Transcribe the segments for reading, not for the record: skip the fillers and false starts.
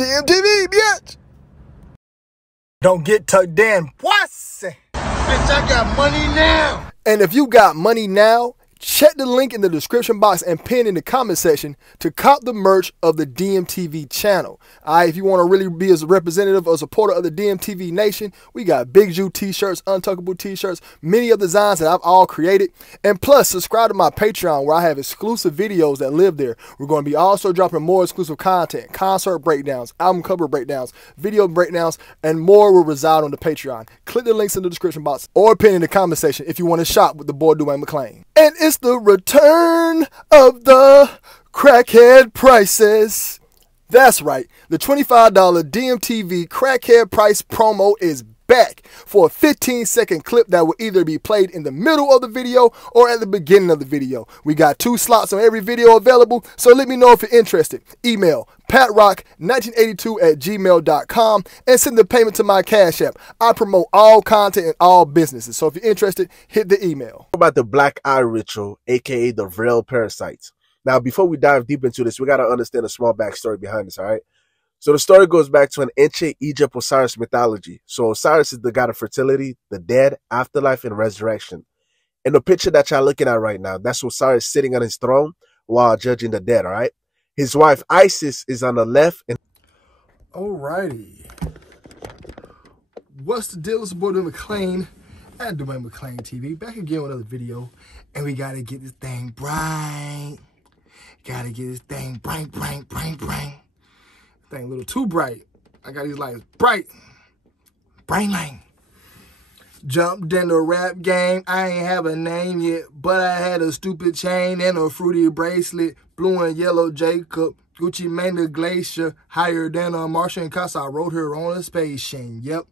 DMTV, bitch. Don't get tucked in, pussy. Bitch, I got money now. And if you got money now, check the link in the description box and pin in the comment section to cop the merch of the DMTV channel. All right, if you want to really be as a representative or supporter of the DMTV Nation, we got Big Jew t-shirts, Untuckable t-shirts, many of the designs that I've all created. And plus, subscribe to my Patreon where I have exclusive videos that live there. We're going to be also dropping more exclusive content, concert breakdowns, album cover breakdowns, video breakdowns, and more will reside on the Patreon. Click the links in the description box or pin in the comment section if you want to shop with the boy Dwayne McClain. And it's the return of the crackhead prices. That's right, the $25 DMTV crackhead price promo is back for a 15-second clip that will either be played in the middle of the video or at the beginning of the video. We got 2 slots on every video available, so let me know if you're interested. Email patrock1982@gmail.com and send the payment to my Cash App. I promote all content and all businesses, so if you're interested, hit the email. About the black eye ritual, aka the real parasites. Now, before we dive deep into this, we got to understand a small backstory behind this, all right? So the story goes back to an ancient Egypt Osiris mythology. So Osiris is the god of fertility, the dead, afterlife, and resurrection. In the picture that y'all looking at right now, that's Osiris sitting on his throne while judging the dead, all right? His wife Isis is on the left. And alrighty. What's the deal? It's boy Dwayne McClain at Dwayne McClain TV. Back again with another video. And we got to get this thing bright. Got to get this thing bright. Thing a little too bright. I got these lights bright. Brain light. Jumped in the rap game. I ain't have a name yet, but I had a stupid chain and a fruity bracelet. Blue and yellow Jacob. Gucci Mane the Glacier. Higher than a Martian cause I rode her on a space sheen. Yep.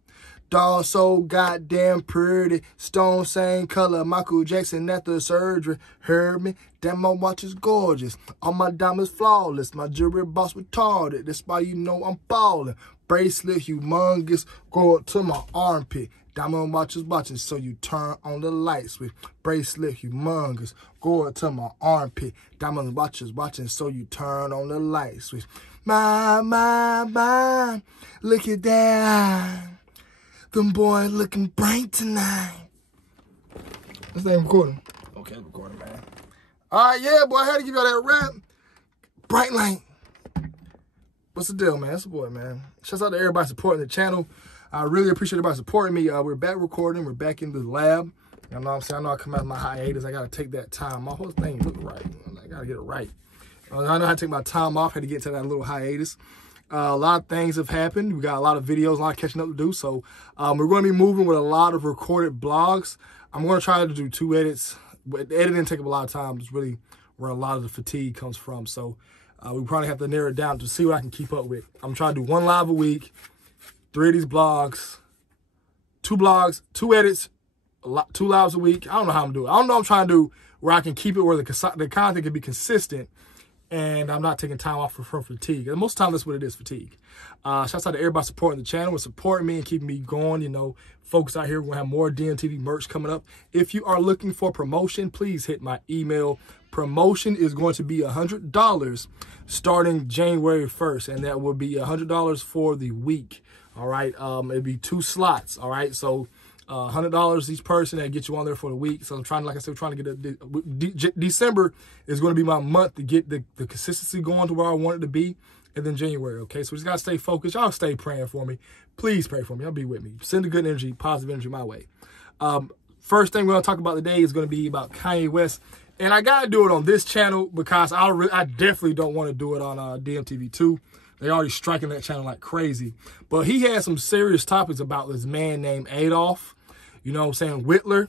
Doll so goddamn pretty. Stone same color. Michael Jackson at the surgery. Heard me? Damn, my watch is gorgeous. All my diamonds flawless. My jewelry boss retarded. That's why you know I'm ballin'. Bracelet humongous. Go up to my armpit. Diamond watches watching, so you turn on the light switch. Bracelet humongous. Go up to my armpit. Diamond watches watching, so you turn on the light switch. My, look at that. Them boys looking bright tonight. This ain't recording. Okay, it's recording, man. All right, yeah, boy, I had to give y'all that rap. Bright light. What's the deal, man? It's the boy, man. Shouts out to everybody supporting the channel. I really appreciate everybody supporting me. We're back recording. We're back in the lab. You know what I'm saying? I know I come out of my hiatus. I got to take that time. My whole thing look right. I got to get it right. I know how to take my time off. Had to get to that little hiatus. A lot of things have happened. We got a lot of videos, a lot of catching up to do. So we're going to be moving with a lot of recorded blogs. I'm going to try to do 2 edits. But editing takes up a lot of time. It's really where a lot of the fatigue comes from. So we probably have to narrow it down to see what I can keep up with. I'm trying to do 1 live a week, 3 of these blogs, 2 blogs, 2 edits, 2 lives a week. I don't know how I'm doing. I don't know what I'm trying to do where I can keep it where the content can be consistent and I'm not taking time off from fatigue. And most of the time, that's what it is, fatigue. Shouts out to everybody supporting the channel and supporting me and keeping me going. You know, folks out here, we're going to have more DMTV merch coming up. If you are looking for promotion, please hit my email. Promotion is going to be $100 starting January 1st, and that will be $100 for the week. All right, it'll be 2 slots. All right, so $100 each person that get you on there for the week. So I'm trying, like I said, trying to get December is going to be my month to get the consistency going to where I want it to be, and then January. Okay, so we just gotta stay focused. Y'all stay praying for me. Please pray for me. Y'all be with me. Send the good energy, positive energy my way. First thing we're gonna talk about today is gonna be about Kanye West, and I gotta do it on this channel because I definitely don't want to do it on DMTV2. They already striking that channel like crazy. But he had some serious topics about this man named Adolf. You know what I'm saying? HIT-LEER.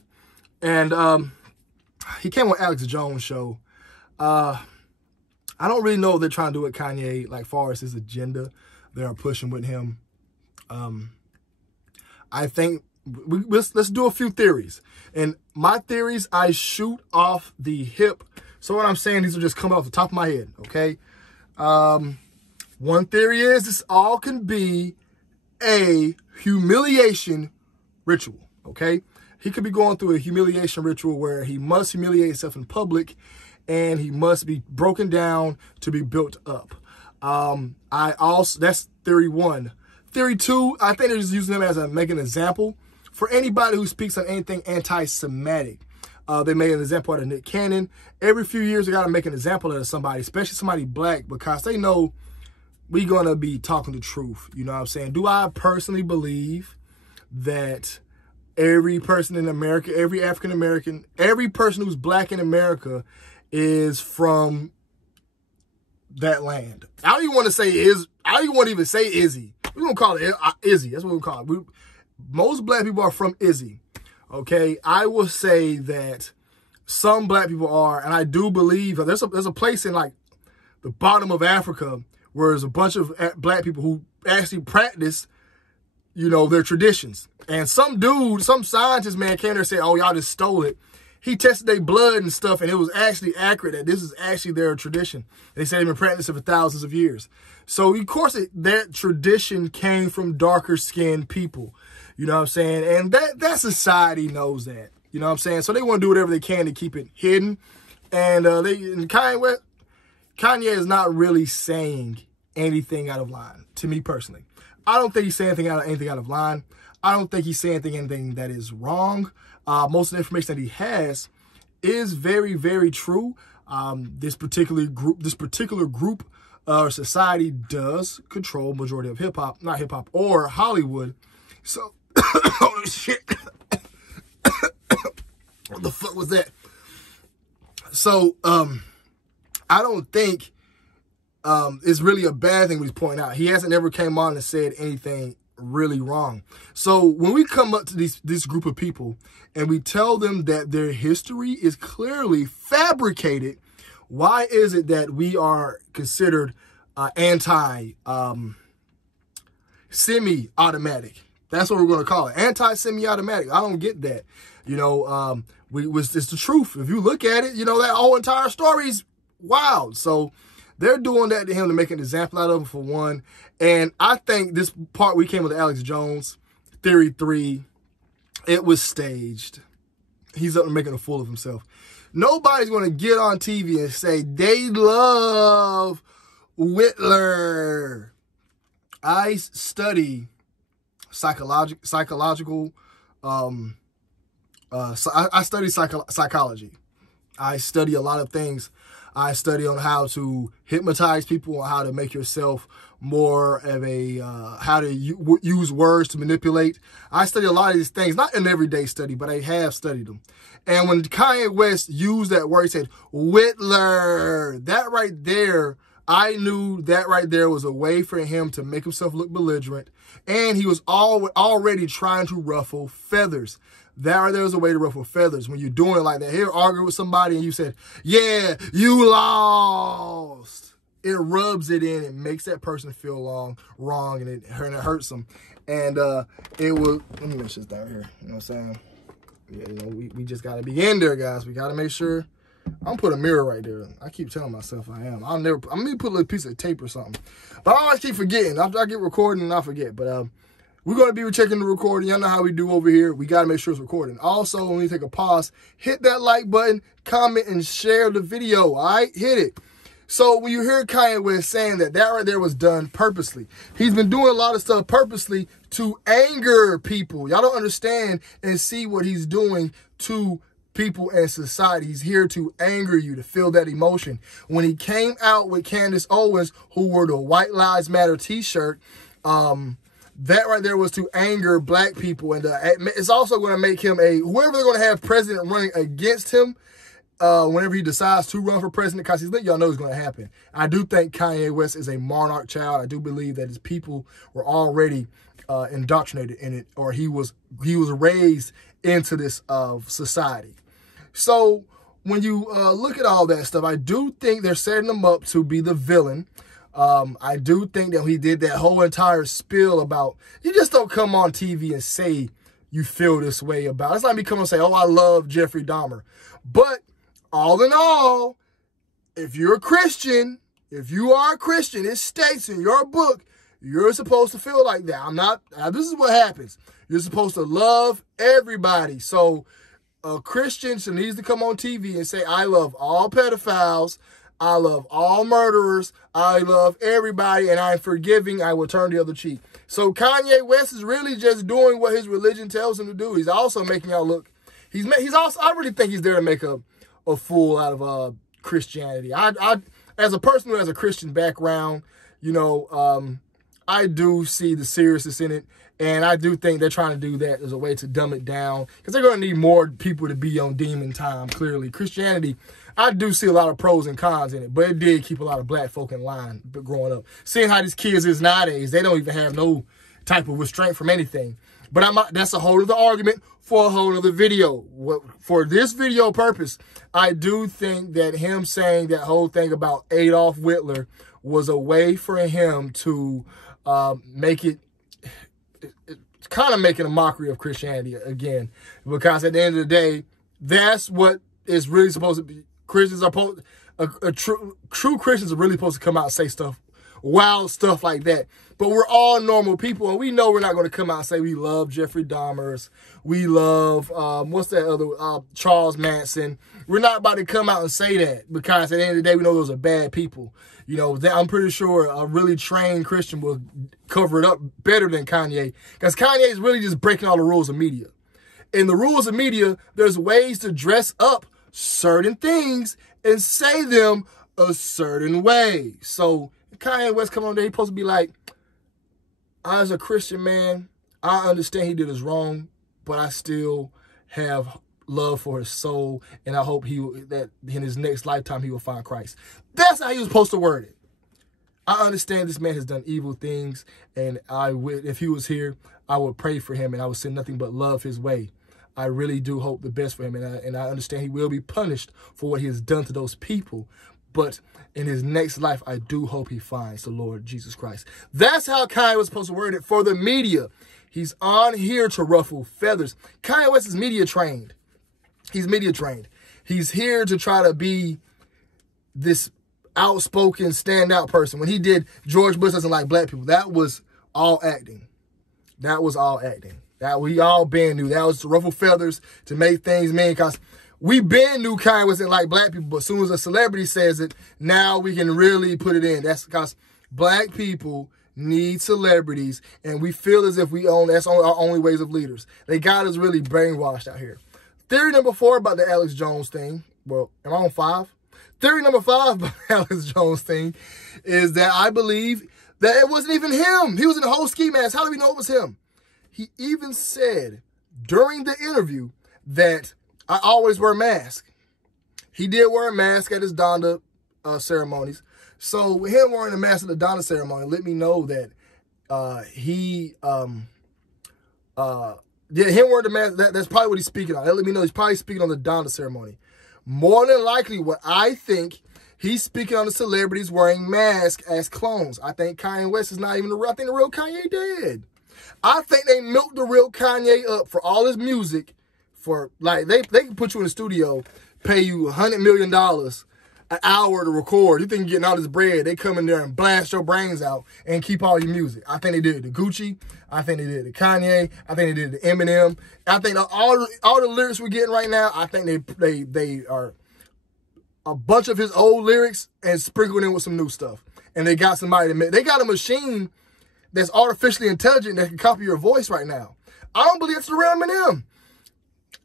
And he came on Alex Jones' show. I don't really know what they're trying to do with Kanye, like far as his agenda they're pushing with him. I think let's do a few theories. And my theories, I shoot off the hip. So what I'm saying, these will just come off the top of my head, okay? One theory is this all can be a humiliation ritual, okay? He could be going through a humiliation ritual where he must humiliate himself in public and he must be broken down to be built up. That's theory one. Theory two, I think they're just using him as make an example for anybody who speaks on anything anti-Semitic. They made an example out of Nick Cannon. Every few years, they got to make an example out of somebody, especially somebody black, because they know we're going to be talking the truth. You know what I'm saying? Do I personally believe that every person in America, every African-American, every person who's black in America is from that land? I don't even want to say I don't even want to even say Izzy. We're going to call it Izzy. That's what we call it. Most black people are from Izzy. Okay, I will say that some black people are, and I do believe there's a place in like the bottom of Africa where there's a bunch of black people who actually practice, you know, their traditions. And some scientist, man, came there and said, oh, y'all just stole it. He tested their blood and stuff, and it was actually accurate that this is actually their tradition. They said they've been practicing for thousands of years. So, of course, that tradition came from darker-skinned people. You know what I'm saying? And that society knows that. You know what I'm saying? So they want to do whatever they can to keep it hidden. And Kanye is not really saying anything out of line, to me personally. I don't think he's saying anything out of line. I don't think he's saying anything that is wrong. Most of the information that he has is very, very true. This particular group or society does control majority of hip-hop, not hip-hop, or Hollywood. So, oh shit. What the fuck was that? So, I don't think it's really a bad thing what he's pointing out. He hasn't ever came on and said anything really wrong. So when we come up to this group of people and we tell them that their history is clearly fabricated, why is it that we are considered semi-automatic? That's what we're going to call it. Anti-semi-automatic. I don't get that. You know, it's the truth. If you look at it, you know, that whole entire story is wild. So they're doing that to him to make an example out of him, for one. And I think this part we came with Alex Jones, Theory 3, it was staged. He's up to making a fool of himself. Nobody's going to get on TV and say they love HIT-LEER. I study psychological. I study psychology. I study a lot of things. I study on how to hypnotize people, on how to make yourself more of a, how to use words to manipulate. I study a lot of these things, not an everyday study, but I have studied them. And when Kanye West used that word, he said, HIT-LEER, that right there, I knew that right there was a way for him to make himself look belligerent. And he was already trying to ruffle feathers. That right there was a way to ruffle feathers. When you're doing it like that, here arguing with somebody and you said, yeah, you lost. It rubs it in and makes that person feel wrong, and it hurts them. And it will, let me make this down here. You know what I'm saying? Yeah, you know, we just got to be in there, guys. We got to make sure. I'm going to put a mirror right there. I keep telling myself I am. I'm going to put a little piece of tape or something. But I always keep forgetting. I get recording and I forget. But we're going to be checking the recording. Y'all know how we do over here. We got to make sure it's recording. Also, when you take a pause, hit that like button, comment, and share the video. All right? Hit it. So when you hear Kanye West saying that right there was done purposely. He's been doing a lot of stuff purposely to anger people. Y'all don't understand and see what he's doing to people and society. He's here to anger you, to feel that emotion. When he came out with Candace Owens, who wore the White Lives Matter t-shirt, that right there was to anger black people. And it's also going to make him whoever they're going to have president running against him, whenever he decides to run for president, because y'all know it's going to happen. I do think Kanye West is a monarch child. I do believe that his people were already indoctrinated in it, or he was raised into this society. So when you look at all that stuff, I do think they're setting him up to be the villain. I do think that he did that whole entire spiel about, you just don't come on TV and say you feel this way about. It's like me coming and say, oh, I love Jeffrey Dahmer. But all in all, if you're a Christian, it states in your book, you're supposed to feel like that. This is what happens. You're supposed to love everybody. So a Christian needs to come on TV and say, I love all pedophiles. I love all murderers. I love everybody, and I'm forgiving. I will turn the other cheek. So Kanye West is really just doing what his religion tells him to do. He's also making y'all look. He's also. I really think he's there to make a fool out of Christianity. I as a person who has a Christian background, you know, I do see the seriousness in it. And I do think they're trying to do that as a way to dumb it down, because they're going to need more people to be on demon time, clearly. Christianity, I do see a lot of pros and cons in it, but it did keep a lot of black folk in line growing up. Seeing how these kids is nowadays, they don't even have no type of restraint from anything. But that's a whole other argument for a whole other video. For this video purpose, I do think that him saying that whole thing about Adolf Hitler was a way for him to make it, it's kind of making a mockery of Christianity again, because at the end of the day, that's what is really supposed to be. Christians are true Christians are really supposed to come out and say stuff, wild stuff like that. But we're all normal people, and we know we're not going to come out and say we love Jeffrey Dahmer's, we love what's that other Charles Manson. We're not about to come out and say that, because at the end of the day, we know those are bad people. You know, I'm pretty sure a really trained Christian will cover it up better than Kanye, because Kanye is really just breaking all the rules of media. In the rules of media, there's ways to dress up certain things and say them a certain way. So Kanye West come on there, he's supposed to be like, as a Christian man, I understand he did his wrong, but I still have love for his soul, and I hope that in his next lifetime he will find Christ. That's how he was supposed to word it. I understand this man has done evil things, and if he was here, I would pray for him, and I would send nothing but love his way. I really do hope the best for him, and I understand he will be punished for what he has done to those people. But in his next life, I do hope he finds the Lord Jesus Christ. That's how Kanye was supposed to word it for the media. He's on here to ruffle feathers. Kanye West is media trained. He's media trained. He's here to try to be this outspoken, standout person. When he did George Bush doesn't like black people, that was all acting. That was all acting. That we all been knew. That was to ruffle feathers, to make things mean, because we been knew Kanye wasn't like black people, but as soon as a celebrity says it, now we can really put it in. That's because black people need celebrities, and we feel as if that's our only ways of leaders. They got us really brainwashed out here. Theory number 4 about the Alex Jones thing. Well, am I on 5? Theory number 5 about the Alex Jones thing is that I believe that it wasn't even him. He was in a whole ski mask. How do we know it was him? He even said during the interview that I always wear a mask. He did wear a mask at his Donda ceremonies. So with him wearing a mask at the Donda ceremony, let me know that him wearing the mask, that's probably what he's speaking on. That let me know he's probably speaking on the Donda ceremony. More than likely, what I think, he's speaking on the celebrities wearing masks as clones. I think Kanye West is not even the real. I think the real Kanye dead. I think they milked the real Kanye up for all his music. For like they can put you in the studio, pay you $100 million an hour to record. You think you're getting all this bread? They come in there and blast your brains out and keep all your music. I think they did it to Gucci. I think they did it to Kanye. I think they did it to Eminem. I think all the lyrics we're getting right now, I think they are a bunch of his old lyrics and sprinkled in with some new stuff. And they got somebody they got a machine that's artificially intelligent that can copy your voice right now. I don't believe it's the real Eminem.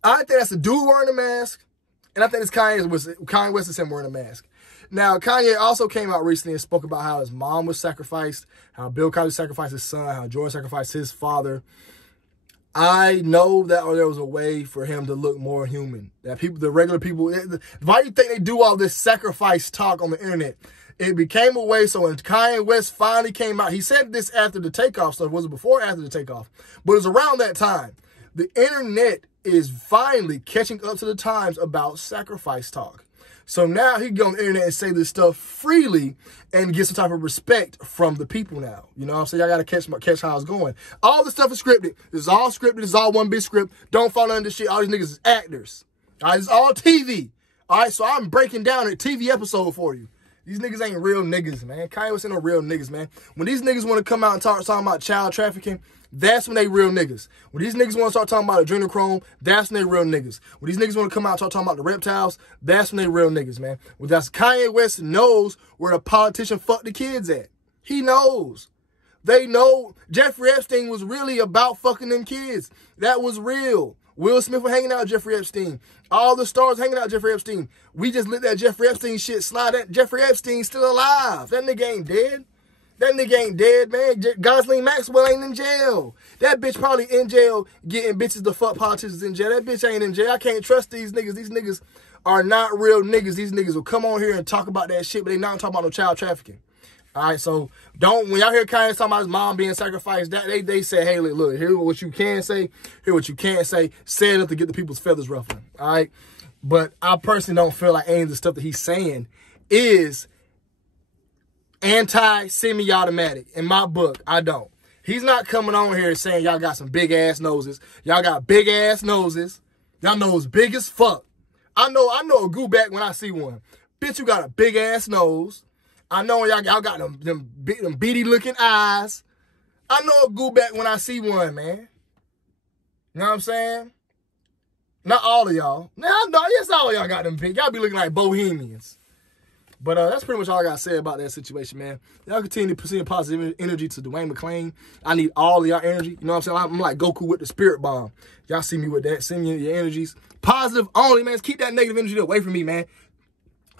I think that's a dude wearing a mask, and I think it's Kanye West is him wearing a mask. Now, Kanye also came out recently and spoke about how his mom was sacrificed, how Bill Cosby sacrificed his son, how George sacrificed his father. I know that there was a way for him to look more human. That people, the regular people, why do you think they do all this sacrifice talk on the internet? It became a way, so when Kanye West finally came out, he said this after the takeoff stuff. Was it before or after the takeoff? But it was around that time. The internet is finally catching up to the times about sacrifice talk. So now he can go on the internet and say this stuff freely and get some type of respect from the people now. You know what I'm saying? Y'all got to catch how it's going. All this stuff is scripted. It's all scripted. It's all one big script. Don't fall under this shit. All these niggas is actors. All right, it's all TV. All right, so I'm breaking down a TV episode for you. These niggas ain't real niggas, man. Kanye West ain't no real niggas, man. When these niggas want to come out and talking about child trafficking, that's when they real niggas. When these niggas want to start talking about adrenochrome, that's when they real niggas. When these niggas want to come out and start talking about the reptiles, that's when they real niggas, man. Well, that's Kanye West knows where the politician fucked the kids at. He knows. They know Jeffrey Epstein was really about fucking them kids. That was real. Will Smith was hanging out with Jeffrey Epstein. All the stars hanging out with Jeffrey Epstein. We just let that Jeffrey Epstein shit slide. That Jeffrey Epstein's still alive. That nigga ain't dead. That nigga ain't dead, man. Ghislaine Maxwell ain't in jail. That bitch probably in jail getting bitches to fuck politicians in jail. That bitch ain't in jail. I can't trust these niggas. These niggas are not real niggas. These niggas will come on here and talk about that shit, but they not talking about no child trafficking. All right, so when y'all hear Kanye talking about his mom being sacrificed, that they say, hey, look, here's what you can say, here's what you can't say. Say enough to get the people's feathers ruffling, all right? But I personally don't feel like any of the stuff that he's saying is anti-semi-automatic. In my book, I don't. He's not coming on here saying y'all got some big-ass noses. Y'all got big-ass noses. Y'all nose big as fuck. I know a goo back when I see one. Bitch, you got a big-ass nose. I know y'all got them beady-looking eyes. I know a goo back when I see one, man. You know what I'm saying? Not all of y'all. Now, no, yes, all of y'all got them big. Y'all be looking like bohemians. But that's pretty much all I got to say about that situation, man. Y'all continue to send positive energy to Dwayne McClain. I need all of y'all energy. You know what I'm saying? I'm like Goku with the spirit bomb. Y'all see me with that. Send me your energies. Positive only, man. Keep that negative energy away from me, man.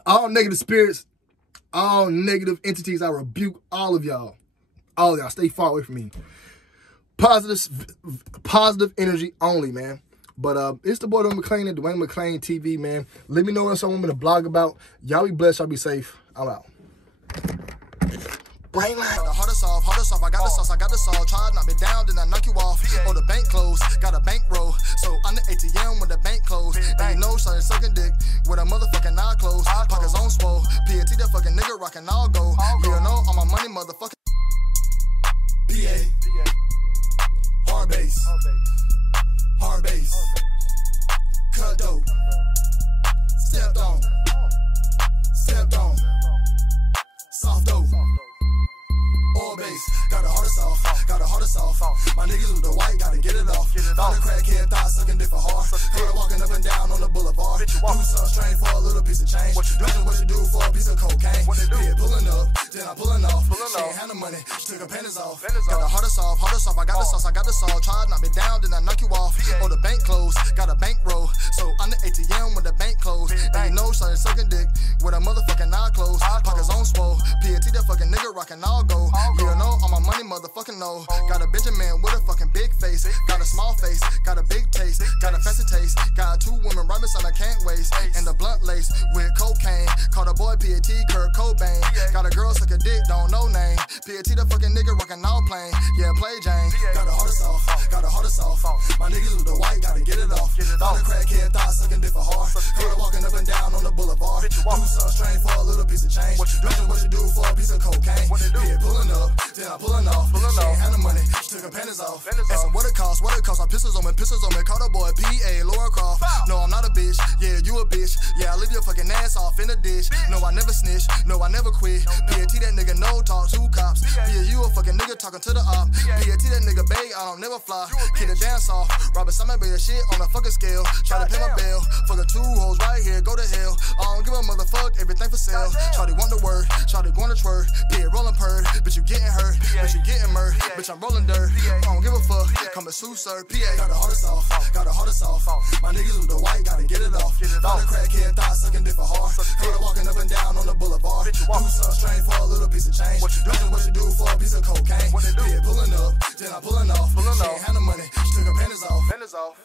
All negative spirits, all negative entities, I rebuke all of y'all. All of y'all, stay far away from me. Positive energy only, man. But it's the boy Dwayne McClain at Dwayne McClain TV, man. Let me know what someone want me to blog about. Y'all be blessed. Y'all be safe. I'm out. Brain line. The hardest off, I got the sauce, I got the salt. Try to knock me down, then I knock you off. Oh, the bank closed, got a bank roll. So I'm the ATM when the bank closed. And you know, started sucking dick with a motherfucking eye closed. Pockets on swole. PAT, that fucking nigga rockin' all go. You know, all my money, motherfucking. PA. Hard bass. Hard bass. Cut dope. Stepped on. Stepped on. Soft dope. Oil base, got the hardest off, got the hardest off. My niggas with the white, gotta get it off. All the crackhead thoughts sucking dick for hard. Heard walking up and down on the boulevard. Do some strain for a little piece of change. Imagine what you do for a piece of cocaine. Yeah, pulling up, then I'm pulling off. She ain't had no money, she took her panties off. Got the hardest off, I got the sauce, I got the salt. Try to knock me down, then I knock you off. Oh, the bank closed, got a bank roll. So I'm the ATM when the bank closed. And you know, started sucking dick with a motherfucking eye closed. Pockets on swole. PAT, that fucking nigga rockin' all go. You know, all my money, motherfucking no. Got a Benjamin with a fucking big face. Got a small face, got a big taste. Got a fancy taste. Got 2 women right beside I can't waste. And the blunt lace with cocaine. Called a boy PAT, Kurt Cobain. Got a girl suck a dick, don't know name. PAT, the fucking nigga rockin' all plain. Yeah, play Jane. Got the hardest off, got the hardest off. My niggas with the white, gotta get it off. All the crackhead thoughts sucking dick for hard. Heard walking up and down on the boulevard. Do some strain for a little piece of change. Imagine what you do for a piece of cocaine. Yeah, pulling up, then I'm pulling off. She ain't had no money, she took her panties off. Asking what it costs, my pistols on me, call the boy P.A. Laura Croft. No, I'm not a bitch, yeah, you a bitch. Yeah, I leave your fucking ass off in the dish. No, I never snitch, no, I never quit. PAT, that nigga no talk, 2 cops. Yeah, you a fucking nigga talking to the op. PAT, that nigga beg, I don't never fly. Kid a dance off, Robert Simon made a shit on a fucking scale. Try to pay my bail, fucking 2 hoes right here, go to hell. I don't give a motherfuck, everything for sale. Shawty want the word, shawty going to twerk. PA rolling purd, bitch you getting hurt, bitch you getting murdered. Bitch I'm rolling dirt, I don't give a fuck, come to sue sir. PA got the hardest off, got the hardest off. My niggas with the white, gotta get it off. All the crackhead thoughts sucking dick for hard. Heard walking up and down on the boulevard. Do some strain for a little piece of change. Imagine what you do for a piece of cocaine. Yeah, pulling up, then I'm pulling off. She ain't had no money, she took her panties off.